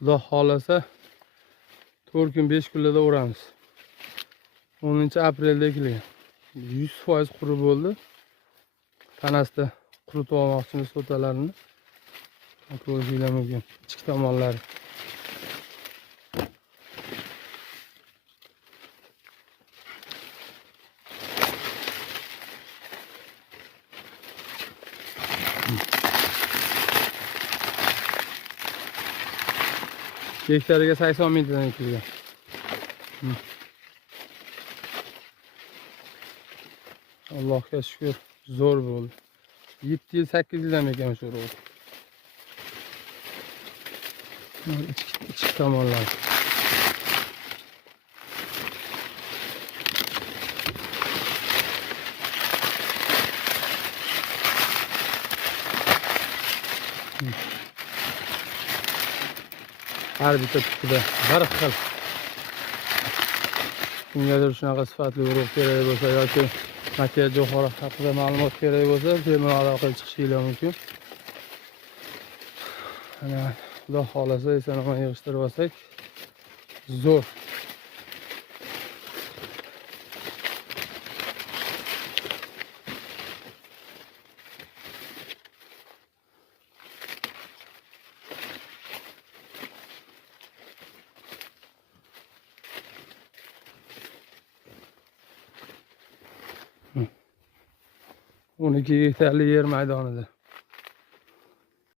Xudo xolasa 4 kun 5 kunlarda o'ramiz. 10-aprelda ekilgan. 100% qurib bo'ldi. Tanasida quritib olmoqchimiz so'talarini. Ko'rishingiz mumkin. Ichki tomonlari. Hektariga 80 mingdan ekilgan. Allohga shukr, zo'r bo'ldi. 7 yil 8 yildan ekan shu ro'd. Ichki tomonlar. Har bitta tutida bir xil. Kimgadir shunaqa sifatli urug' kerak bo'lsa yoki makiyaj jo'xori haqida ma'lumot kerak bo'lsa, telefon aloqaga chiqishingiz mumkin. Ana Xudo xolasa eson-omon yig'ishtirib olsak, zo'r. Uni 2 gektarli yer maydonida.